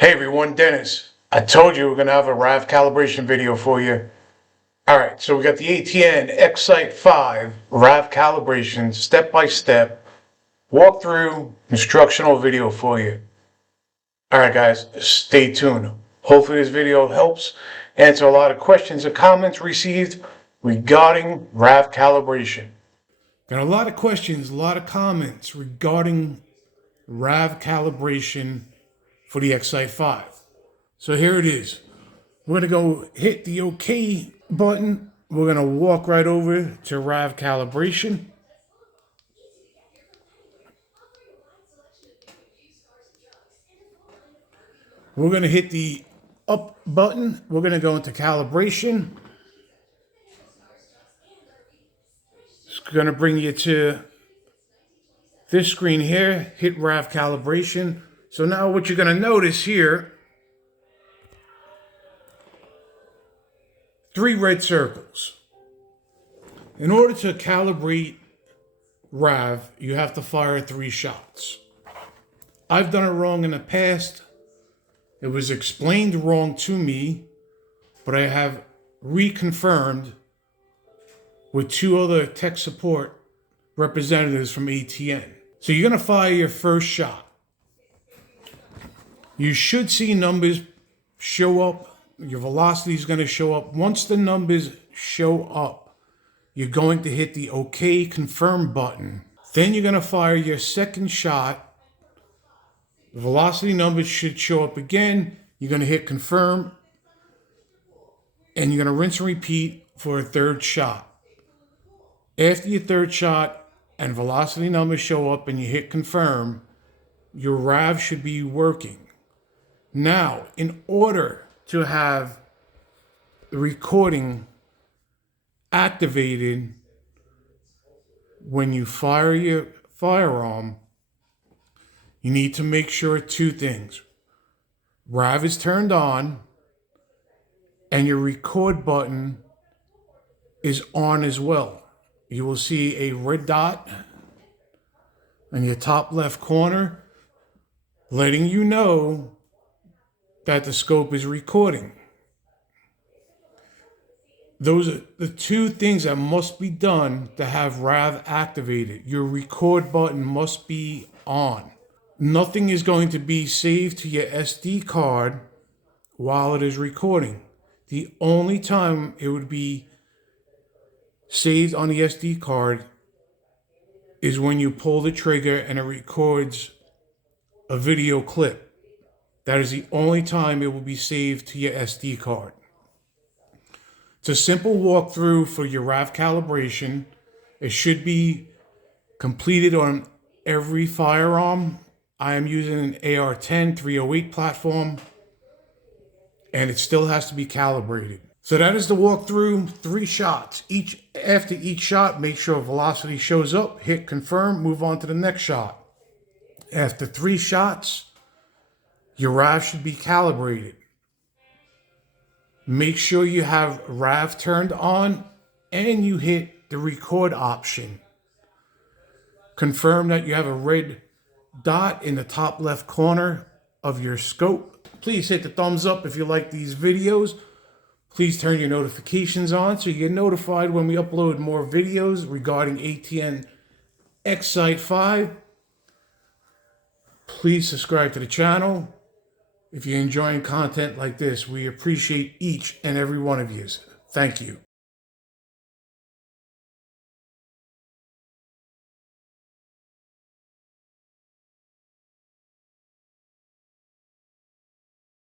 Hey everyone, Dennis. I told you we're going to have a RAV calibration video for you. Alright, so we got the Atn X-Sight 5 RAV calibration step-by-step walkthrough instructional video for you. Alright guys, stay tuned. Hopefully this video helps answer a lot of questions and comments received regarding RAV calibration. Got a lot of questions, a lot of comments regarding RAV calibration for the X-Sight 5. So here it is. We're going to go hit the OK button. We're going to walk right over to RAV calibration. We're going to hit the up button. We're going to go into calibration. It's going to bring you to this screen here. Hit RAV calibration. So now what you're going to notice here, 3 red circles. In order to calibrate RAV, you have to fire 3 shots. I've done it wrong in the past. It was explained wrong to me, but I have reconfirmed with 2 other tech support representatives from ATN. So you're going to fire your first shot. You should see numbers show up. Your velocity is going to show up. Once the numbers show up, you're going to hit the OK confirm button. Then you're going to fire your second shot. The velocity numbers should show up again. You're going to hit confirm. And you're going to rinse and repeat for a third shot. After your third shot and velocity numbers show up and you hit confirm, your RAV should be working. Now, in order to have the recording activated when you fire your firearm, you need to make sure 2 things. RAV is turned on and your record button is on as well. You will see a red dot in your top left corner letting you know that the scope is recording. Those are the 2 things that must be done to have RAV activated. Your record button must be on. Nothing is going to be saved to your SD card while it is recording. The only time it would be saved on the SD card is when you pull the trigger and it records a video clip. That is the only time it will be saved to your SD card. It's a simple walkthrough for your RAV calibration. It should be completed on every firearm. I am using an AR-10 308 platform, and it still has to be calibrated. So that is the walkthrough, 3 shots. After each shot, make sure velocity shows up, hit confirm, move on to the next shot. After 3 shots, your RAV should be calibrated. Make sure you have RAV turned on and you hit the record option. Confirm that you have a red dot in the top left corner of your scope. Please hit the thumbs up if you like these videos. Please turn your notifications on so you get notified when we upload more videos regarding Atn X-Sight 5. Please subscribe to the channel. If you're enjoying content like this, we appreciate each and every one of you. Thank you.